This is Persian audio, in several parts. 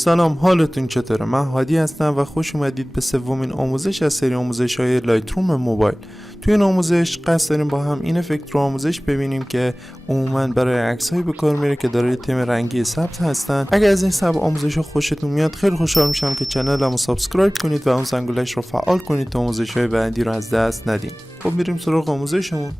سلام، حالتون چطوره؟ من هادی هستم و خوش اومدید به سومین آموزش از سری آموزش‌های لایتروم موبایل. توی این آموزش قصد داریم با هم این افکت رو آموزش ببینیم که عموماً برای عکس‌های به کار میره که دارای تم رنگی ثبت هستن. اگر از این سبک آموزش‌ها خوشتون میاد خیلی خوشحال میشم که کانالمو سابسکرایب کنید و اون زنگولش رو فعال کنید تا آموزش‌های بعدی رو از دست ندین. خب میریم سراغ آموزشمون.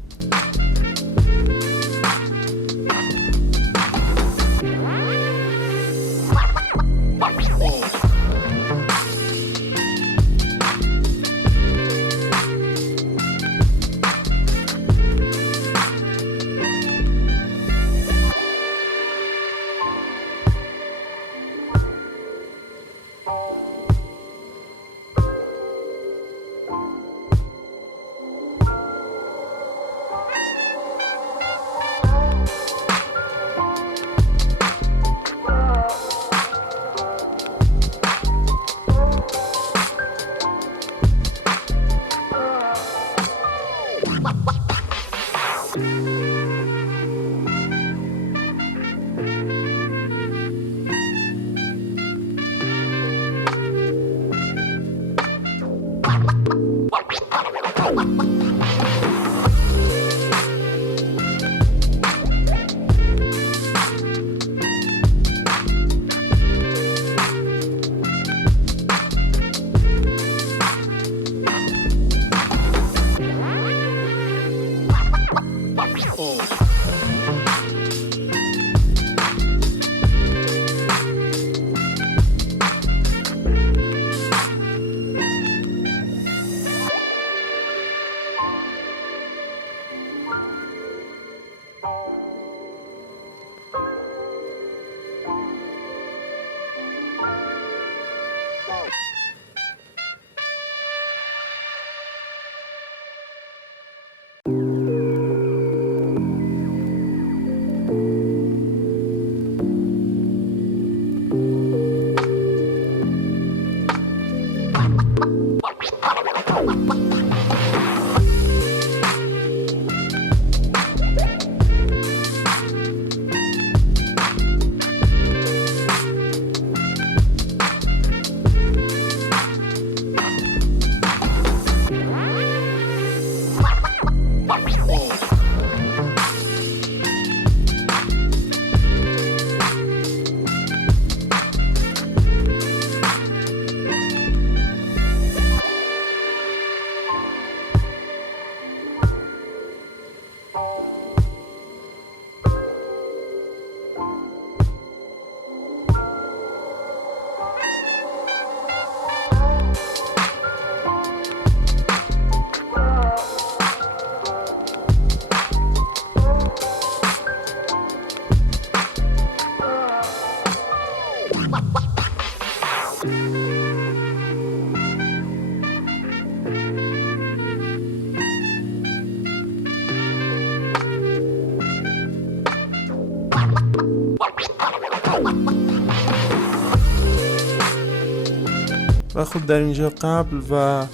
و خب در اینجا قبل و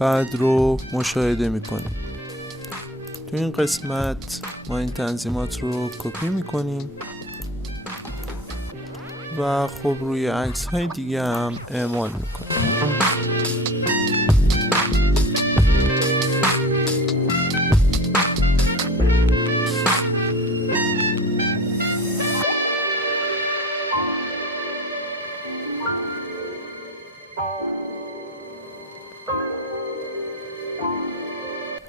بعد رو مشاهده میکنیم. تو این قسمت ما این تنظیمات رو کپی میکنیم و خب روی عکس های دیگه هم اعمال میکنیم.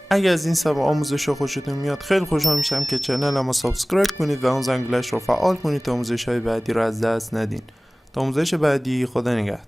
اگر از این سبک آموزش خوشتون میاد خیلی خوشحال میشم که کانالمو سابسکرایب کنید و اون زنگولش رو فعال کنید تا آموزش‌های بعدی رو از دست ندین. تا آموزش بعدی، خدا نگهدار.